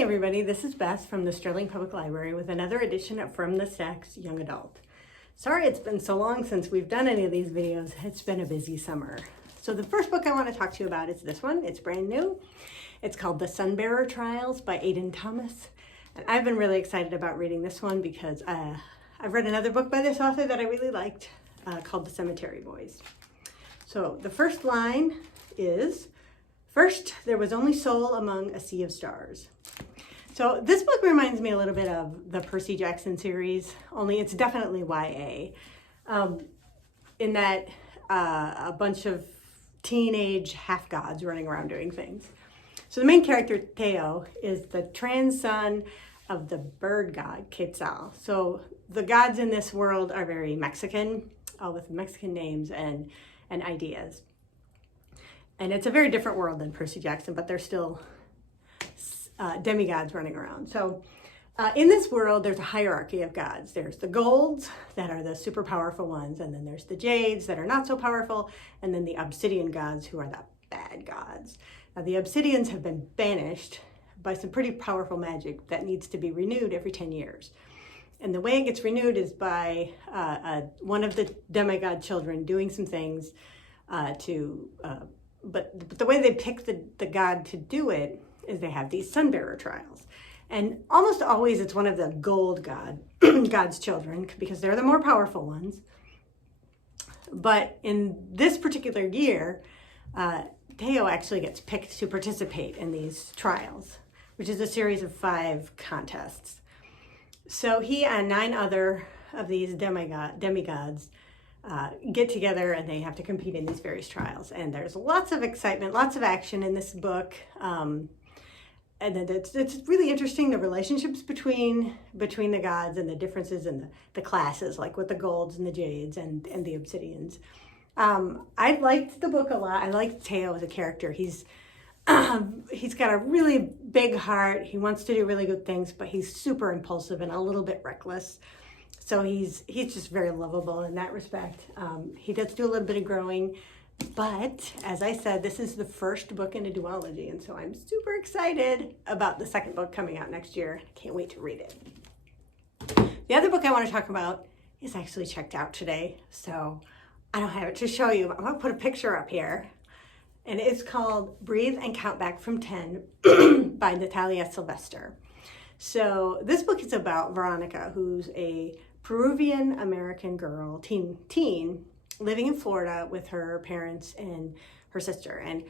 Hi everybody, this is Beth from the Sterling Public Library with another edition of From the Stacks Young Adult. Sorry it's been so long since we've done any of these videos. It's been a busy summer. So the first book I want to talk to you about is this one. It's brand new. It's called The Sunbearer Trials by Aiden Thomas. And I've been really excited about reading this one because I've read another book by this author that I really liked called The Cemetery Boys. So the first line is, "First, there was only soul among a sea of stars." So this book reminds me a little bit of the Percy Jackson series, only it's definitely YA, in that a bunch of teenage half-gods running around doing things. So the main character, Theo, is the trans son of the bird god, Quetzal. So the gods in this world are very Mexican, all with Mexican names and ideas. And it's a very different world than Percy Jackson, but there's still demigods running around. So in this world, there's a hierarchy of gods. There's the golds that are the super powerful ones, and then there's the jades that are not so powerful, and then the obsidian gods who are the bad gods. Now the obsidians have been banished by some pretty powerful magic that needs to be renewed every 10 years. And the way it gets renewed is by one of the demigod children doing some things but the way they pick the god to do it is they have these Sunbearer Trials. And almost always it's one of the gold god's children because they're the more powerful ones. But in this particular year, Theo actually gets picked to participate in these trials, which is a series of 5 contests. So he and 9 other of these demigods get together and they have to compete in these various trials. And there's lots of excitement, lots of action in this book. And then it's really interesting, the relationships between the gods and the differences in the classes, like with the golds and the jades and the obsidians. I liked the book a lot. I liked Theo as a character. He's got a really big heart. He wants to do really good things, but he's super impulsive and a little bit reckless. So he's just very lovable in that respect. He does do a little bit of growing, but as I said, this is the first book in a duology, and so I'm super excited about the second book coming out next year. I can't wait to read it. The other book I want to talk about is actually checked out today, so I don't have it to show you, but I'm going to put a picture up here. And it's called Breathe and Count Back from 10 by Natalia Sylvester. So this book is about Veronica, who's a Peruvian-American girl, teen, living in Florida with her parents and her sister. And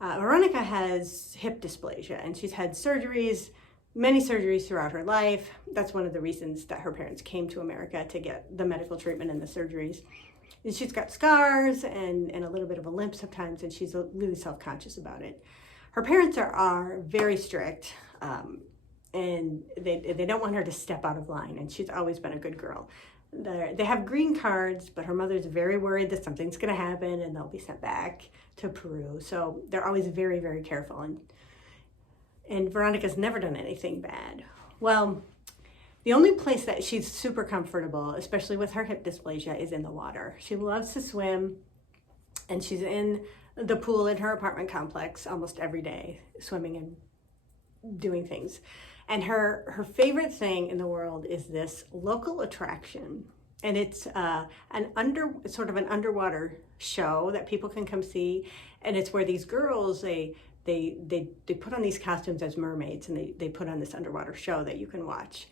Veronica has hip dysplasia, and she's had many surgeries throughout her life. That's one of the reasons that her parents came to America, to get the medical treatment and the surgeries. And she's got scars and a little bit of a limp sometimes, and she's really self-conscious about it. Her parents are very strict, and they don't want her to step out of line, and she's always been a good girl. They have green cards, but her mother's very worried that something's going to happen and they'll be sent back to Peru. So they're always very, very careful. And Veronica's never done anything bad. Well, the only place that she's super comfortable, especially with her hip dysplasia, is in the water. She loves to swim, and she's in the pool in her apartment complex almost every day, swimming and doing things. And her favorite thing in the world is this local attraction. And it's sort of an underwater show that people can come see. And it's where these girls, they put on these costumes as mermaids, and they put on this underwater show that you can watch.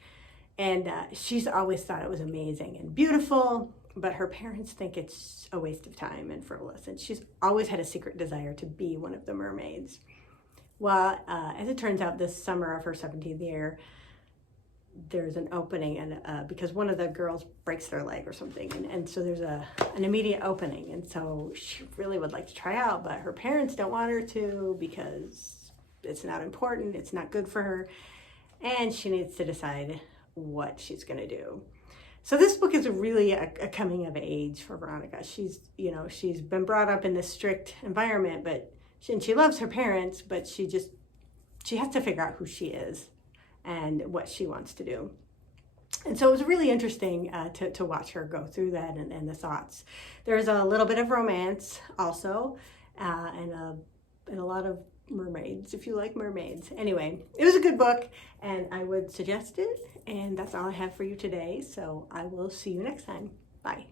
And she's always thought it was amazing and beautiful, but her parents think it's a waste of time and frivolous. And she's always had a secret desire to be one of the mermaids. Well, as it turns out, this summer of her 17th year, there's an opening, and because one of the girls breaks their leg or something, and so there's an immediate opening, and so she really would like to try out, but her parents don't want her to because it's not important, it's not good for her, and she needs to decide what she's going to do. So this book is really a coming of age for Veronica. She's been brought up in this strict environment, but she loves her parents, but she has to figure out who she is and what she wants to do. And so it was really interesting to watch her go through that and the thoughts. There's a little bit of romance also, and and a lot of mermaids, if you like mermaids. Anyway, it was a good book, and I would suggest it, and that's all I have for you today, so I will see you next time. Bye.